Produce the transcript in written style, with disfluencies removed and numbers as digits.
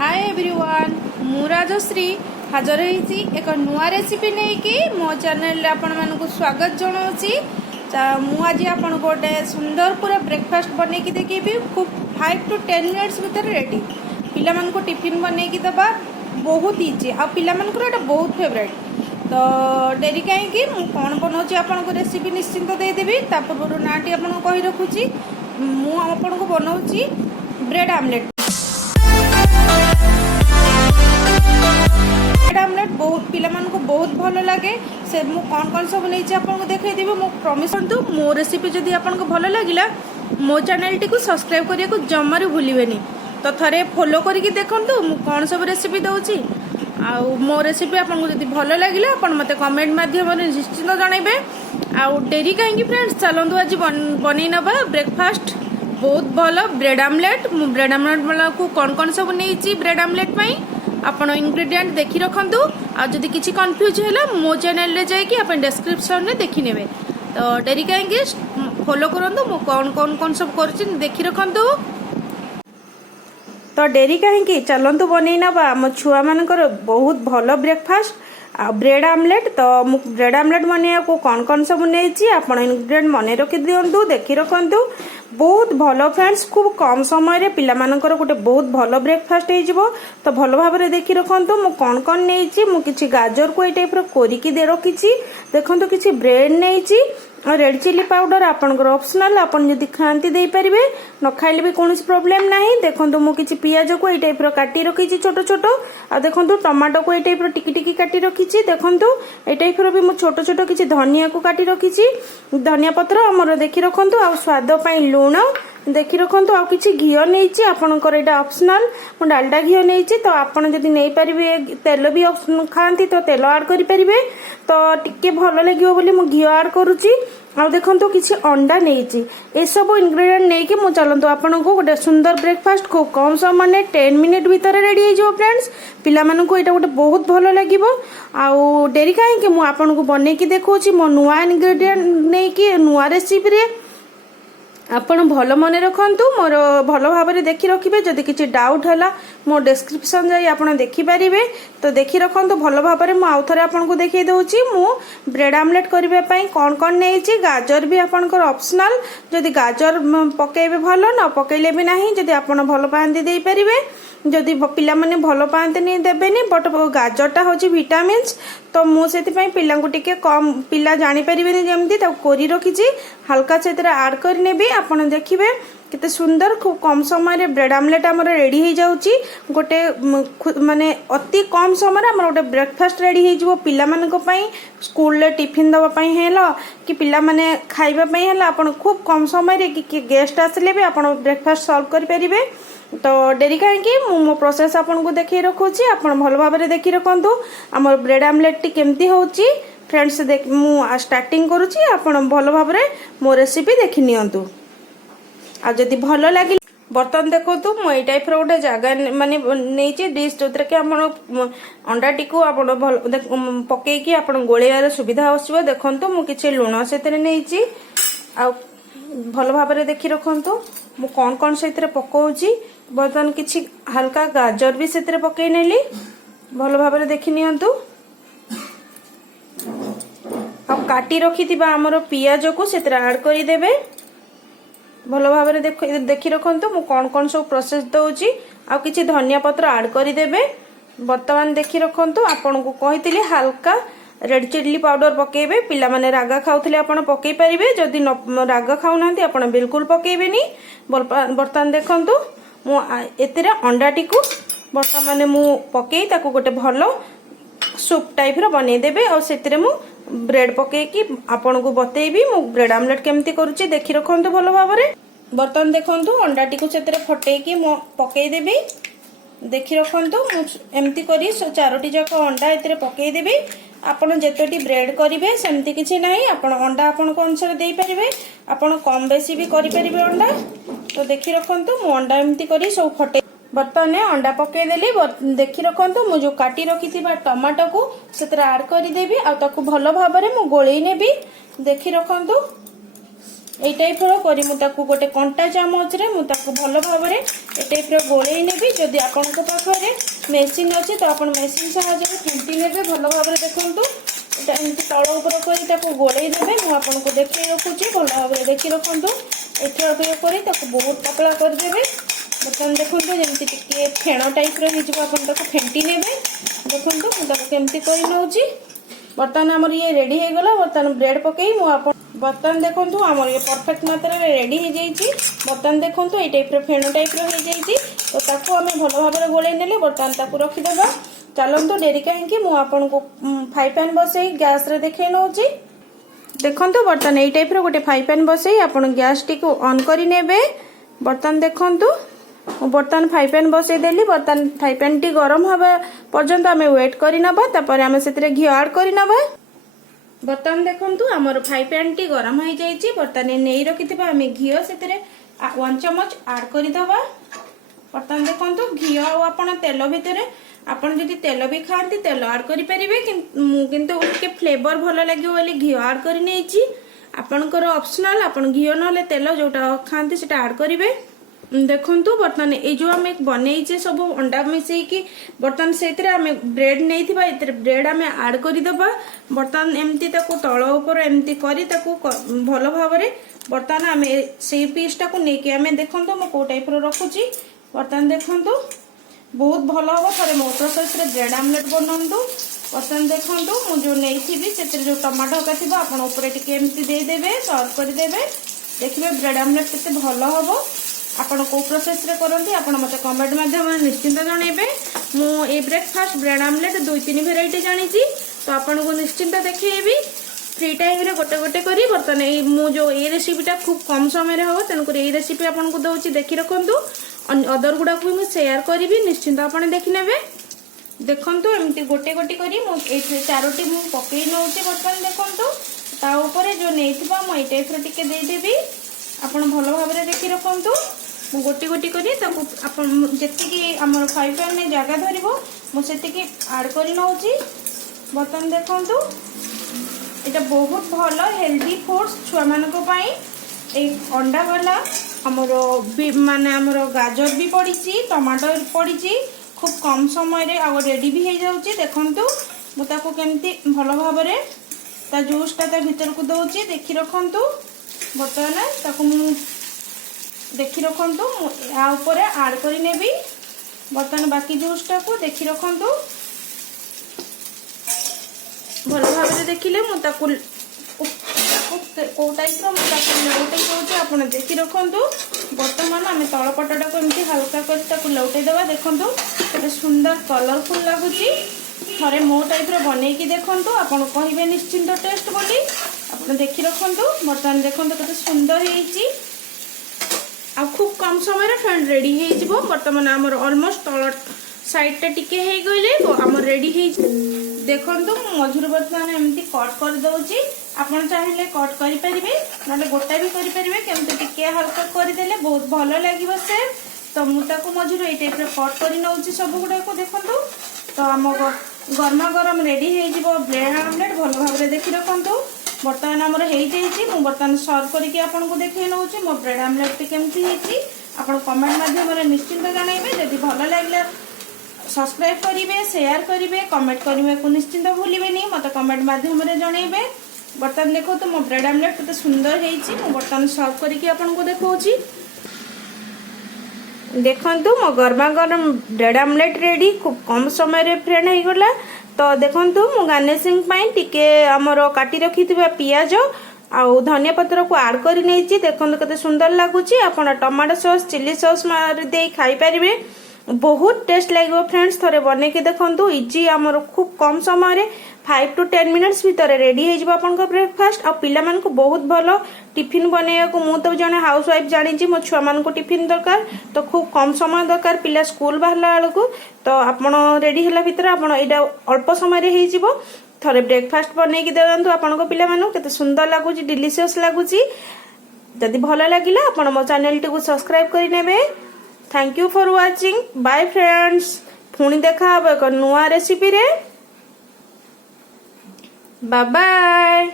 Hi everyone मु राजश्री हाजर होइछि एक नुआ रेसिपी नै कि मो चैनल रे आपण मानकु स्वागत जणाउछि। मु आज आपण गोटे सुंदर पूरा ब्रेकफास्ट बनै कि देखेबी खूब 5 to 10 मिनिट्स भीतर रेडी। पिला मानकु टिफिन बनै कि दबा बहुत इजी आ पिला मानकु एटा बहुत फेवरेट। तो डेरी कहीं मु कौन बनाऊँ आपन को रेसिपी निश्चिंत दे देबी। ता पूर्व नाटी आपन को कहि रखुछि मु आपन को बनाऊँ ब्रेड आमलेट। आमलेट बहुत पिला मान को बहुत भल लगे से मु कौन सब नहीं आपको देखा देवी मु प्रॉमिस करतु मो रेसिपी जदि आपको भल लगिला मो चैनल टी को सब्सक्राइब करिया को जमार भूलिबेनी। तो थरे फॉलो करके देखंतु मु कौन सब रेसिपी दउची आ मो रेसिपी आपको जदि भल लगिला अपन मते कमेंट माध्यम निश्चित जनइबे। आ डेरी कहीं फ्रेंड्स चलतु आज बनै नबा ब्रेकफास्ट बहुत भल ब्रेड आमलेट। मु ब्रेड आमलेट वाला को कौन सब नहीं ब्रेड आमलेट पाई आपण इंग्रेडिएंट देखि रखंतु। आ जदि किछि कंफ्यूज हैला मो चैनल रे जाई कि आपण डिस्क्रिप्शन रे देखि नेबे। तो डेरी काहेंगे फॉलो करंतु मो कौन सब करछि देखि रखंतु। तो डेरी काहेंगे चलंतु बनै नबा हम छुआ मानकर बहुत भलो ब्रेकफास्ट ब्रेड आमलेट। तो ब्रेड आमलेट बनिया को कौन सब नहीं आपण इंग्रेडिएंट मन रखि दियंतु देखि रखंतु। बहुत भलो फ्रेंड्स खूब कम समय रे पिला मानकर गोटे बहुत भलो ब्रेकफास्ट हो जिवो। तो भलो भाव रे देखि रखंतु मु कौन नहीं मु किछि गाजर को ए टाइप रो कोरिकी दे रखिछि देखंतु किछि ब्रेड नहीं रेड चिली पाउडर आपनकर ऑप्शनल आपन जदि खांती दे परिबे न खाइले भी कोनोसी प्रॉब्लम नाही। देखंतु मु किछि पियाज को ए टाइप रो काटी रखिछि छोटो छोटो आ देखंतु टमाटो को ए टाइप रो टिकी टिकी काटी रखिछि देखंतु ए टाइप रो भी मु छोटो छोटो किछि धनिया को काटी रखिछि धनिया पत्र हमर देखि रखंतु आ स्वाद पई लूण देखि रखंतु आ किछि घियो नेछि आपनकर एटा ऑप्शनल मु डालडा घियो नेछि। तो आपन जदि नै परिबे तेल भी खांती तो तेल ऐड करि परिबे तो टिके भलो लागियो बोली मु घियो ऐड करूची। आ देखंतु किछि अंडा नेछि ए सब इंग्रेडिएंट नै कि मु चलंतु आपन को गोटे सुंदर ब्रेकफास्ट को कम समय ने 10 मिनिट भीतर रेडी हो जो फ्रेंड्स। पिला मानन को एटा गोटे बहुत भलो लागिवो। आ डेरी काहे कि मु आपन को बनै कि देखौची मो नुवा इंग्रेडिएंट नै कि नुवा रेसिपी रे आपण भल मन रखंतु मोर भल भाव में देखि रखिबे। जदि किछि डाउट हैला मो डिस्क्रिप्शन जाई आपण देखि परिबे। तो देखि रखंतु भल भाव में मु आउ थरे आपण को देखै दउची मु ब्रेड आमलेट करिवे पई कौन नेछि गाजर भी आपनकर ऑप्शनल जदि गाजर पकेबे भलो न पकेले भी नाही जदि आपण भल पांती देई परिबे जदि पिला माने भल पांते नहीं देबेनी बट गाजरटा होची विटामिन्स। तो मु सेति पई पिला को टिके कम पिला जानि परिबेनी जेमति ता कोरी रखिछि हल्का सेतरा ऐड कर नेबे आपण देखिबे केते सुंदर खूब कम समय रे ब्रेड आमलेट हमर रेडी हो जाउची। गोटे माने अति कम समय हमर गोटे ब्रेकफास्ट रेडी हो जिवो पिला मानक पई स्कूल ले टिफिन दवा पई हेला कि पिला माने खाइबा पई हेला आपण खूब कम समय रे कि गेस्ट आसले भी आपण ब्रेकफास्ट सॉल्व कर परिबे। तो डेरी कहीं मो प्रोसेस आपन को देखि रखुची आपन भल भाव में देखि रखंतु हमर ब्रेड आमलेट टी केमती होची फ्रेंड्स देख मु स्टार्टिंग करूची आपन भल भाव में मो रेसिपी देखि नियंतु। आ जदि भल लागी बर्तन देखो मु ए टाइप रो गोटे जगह माने नेची डिश जोतरे के आपन अंडा टी को आपन भल पके कि आपन गोळेयार सुविधा होसिबो देखंतु मु किछि लूण सेतरे नेची आ भल भाव में देखि रखंतु मु कौन सेतरे पकाउची बर्तन किछि हल्का गाजर भी सेतरे पकई नेली भल भाव में देखि नियंतु। अब काटी रखिथिबा हमरो पियाज को सेतरे ऐड करि देबे भल भाव में देखि रखंतु मु कौन सब प्रोसेस दउची आ किछि धनिया पत्र ऐड करि देबे। वर्तमान देखि रखंतु आपन को कहितली हल्का रेड चिली पाउडर पकेबे पिला माने रागा खाउथले आपण पकेई परिबे जदि रागा खाउ नांती आपण बिल्कुल पकेबेनी। बर्तमान देखंतु मु एतिरे अंडा टी को बर्तमान मु पकेई ताको गोटे भलो सूप टाइप रो बनै देबे और सेतिरे मु ब्रेड पकेई कि आपण को बतेइबी मु ब्रेड आमलेट केमती करूची देखि रखंतु भलो भाव रे। बर्तमान देखंतु अंडा टी को सेतिरे फटेई कि मु पकेई देबी देखि रखंतु मु एमती करी चारोटी जाक अंडा एतिरे पकेई देबी। आपण जेतोटी ब्रेड करिवे सेमती किछि नाही आपण अंडा आपण को अनुसार देई परिबे आपण कम बेसी भी करि परिबे अंडा। तो देखि रखंतु मु अंडा एमती करी सब फटे बर्तन अंडा पके देली देखि रखंतु मु जो काटी रखिथिबा टमाटो को सेतरा ऐड करि देबी आ ताकू भलो भाबरे मु गोळेई नेबी देखि रखंतु এই টাইপর করি মু তাকু গোটে কଣ୍ଟା চামচরে মু তাকু ভালো ভাবে এই টাইপর গোলাই নেবি। যদি আপনার পাখে মেସିন অছি তো আপনার মেସିন সাহায্যে ফেন্টি নেবে ভালো ভাবে। দেখুন এটা এমনি তল উপর করে তাকে গোলাই দেবে। মু আপনার দেখে রাখুছি ভালো ভাবে দেখি রাখতু। এটি অল্প করে তাকে বহুত পতলা করেদেবে। বর্তমান দেখুন যেমনি টিকে ফেণ টাইপর হয়ে আপনার তাকে ফেন্টি নেবে। দেখুন মু তাকে কেমতি করে নেছি। বর্তমান আমার ইয়ে রেডি হয়ে গলা। বর্তমান ব্রেড পকাই মু বর্তমান দেখুন আমার ইয়ে परफेक्ट मात्रा रेडी हो जाइए। बर्तमान देखो ये टाइप फेण टाइप हो जाइए। तो ताकू आम भल भाव गोल ने बर्तमान ताकू रखीदे। चलतु डेरी कहीं मुझे फ्राई पैन बसई गैस रे देखे नौ। देखो बर्तमान ये टाइप गोटे फ्राई पैन बसई आप गैस टी ऑन करने। बर्तमान देखु बर्तमान फ्राई पैन बसईदेली। बर्तमान फ्राई पैन टी गरम हवा पर्यंत आम वेट करपर आम से घी आड करना। बर्तमान देखु आमर फ्राई पैन टी गरम हो जाइए। बर्तमान नहीं रखि आम घी से 1 चमच आड करदे। बर्तमान देखो घी आप तेल भितर आपड़ जदि तेल भी खाती तेल आड करेंगे किंतु फ्लेवर भल लगे बोली घी आड कर आपणकर ऑप्शनल आप घी ना तेल जोटा खाती से आड करेंगे। देखु बर्तमान ये जो आम बनईचे सब अंडा मिसेकी बर्तमान से ब्रेड नहीं ब्रेड आम आड करदे। बर्तमान एमती तल ऊपर एमती कर भल भाव बर्तमान आम से पीस टाक नहीं आम देखो मैं कौ टाइप रखुची। बर्तमान देखु बहुत भल हम थे मो प्रोसेस ब्रेड आमलेट बनातु। बर्तमान देखो मुझे नहीं से जो टमाटो का थी आपमती देदेवे सर्व करदे। देखिए ब्रेड आमलेट के भल हम आपड़ कौ प्रोसेस करती आप मत कमेंट मध्यम निश्चिंत जनइबे। मुझे ब्रेकफास्ट ब्रेड आमलेट 2-3 भेराइटी जानी तो आपन को निश्चिंत देखी फ्री टाइम रे गोटे गोटे करी। बर्तमान मु जो ये रेसिपीटा खूब कम समय हम तेणुक ये रेसिपी आपन को दूसरी देखी रखु। अदर गुड़ा को भी सेयार करी निश्चिंत आप देखी ने। देखु एमती गोटे गोटे करी 4टी मु पकई नौ। बर्तमान देखु ताऊपर जो नहीं मुझे टाइप टे देदेवी आप भल भाव देखी रखु। गोटी गोटी करी जी आम फ्राई पैन में जगह धर मुझे आड कर नौ। बर्तमान देखु यहाँ बहुत भल हेल्दी फूड्स छुआ मानी अंडा वाला आमर माने आमर गाजर भी पड़ी टमाटो पड़ी खूब कम समय रेडी भी हो जाऊँगी। देखु मुझे केमती भल भाव जूसटा भीतर को दौची देखी रखु। बर्तमान ताकू देखी रखु यापर आड कर नेबी। बर्तमान बाकी जूसटा को देखी रखु भल भाव देखिले मुझे कौ टाइप लौटे आप देखी रखु। बर्तमान आम तलपटा को एमती हल्का कर लौटे देवा। देखो केते सुंदर कलरफुल लगुच थे मो टाइप बनईकी देखु आप कहे निश्चिंत टेस्ट बोली आप देखी रखु। बर्तमान देखो केते सुंदर खूब कम समय फ्रेंड रेडी हो। बर्तमान आमर ऑलमोस्ट तल साइडटा टिके हो गले आम रेडी हो। देखो मझुर बर्तमान एमती कट कर दौची आप चाहिए कट करेंगे ना गोटा भी करेंगे केमती टिके हल्का करदे बहुत भल लगे से। तो मुझे मझुर ये टाइप कट कर नौ सब गुड़ा को। देखो तो आम गरमा गरम रेडी हो ब्रेड आमलेट भल भाव देखी रखु। बर्तमान आमर हो जाइए बर्तमान सर्व करके आपको देखे नौ मो ब्रेड आमलेट केमती आप कमेंट मध्यम निश्चिंत जनइबे। जदि भल लगे सब्सक्राइब करेंगे शेयर करेंगे कमेंट करने को निश्चिंत भूलें। मत कमेंट मध्यम जनइबे। बर्तमान देखो तो मो ब्रेड आमलेट केते सुंदर होती बर्तमान सर्व करके आपको देखी। देखु मो गरमा गरम ब्रेड आमलेट रेडी खूब कम समय फ्रेंड हो गला। तो देखु मु गार्निशिंग टिके आमर काटी रखी पियाज आउ धनिया पत्र को आड कर नहीं। देखो केते सुंदर लगुच आप टमाटो सॉस चिली सॉस दे खाई पारे बहुत टेस्ट लगे फ्रेंड्स। थे बन के देखो इजी आमर खूब कम समय 5 to 10 मिनट्स भितर रेडी हो ब्रेकफास्ट। आ पिला मान को बहुत भल टिफिन बनैया को मु तो जने हाउस वाइफ जानी मो छुआ मान को टिफिन दरकार तो खूब कम समय दरकार पिला स्कूल बाहला बेलू। तो आपन रेडी होला भितर आपन एटा अल्प समय रे हो थरे ब्रेकफास्ट बनै कि देंतु आपन को पिला मानु केते सुंदर लागुची डिलीशियस लागुची। जदि भल लागिला आपन मो चैनल टी को सब्सक्राइब करि नेबे। Thank you for watching bye friends. पुणी देखा एक नुआ रेसिपी रे। Bye bye.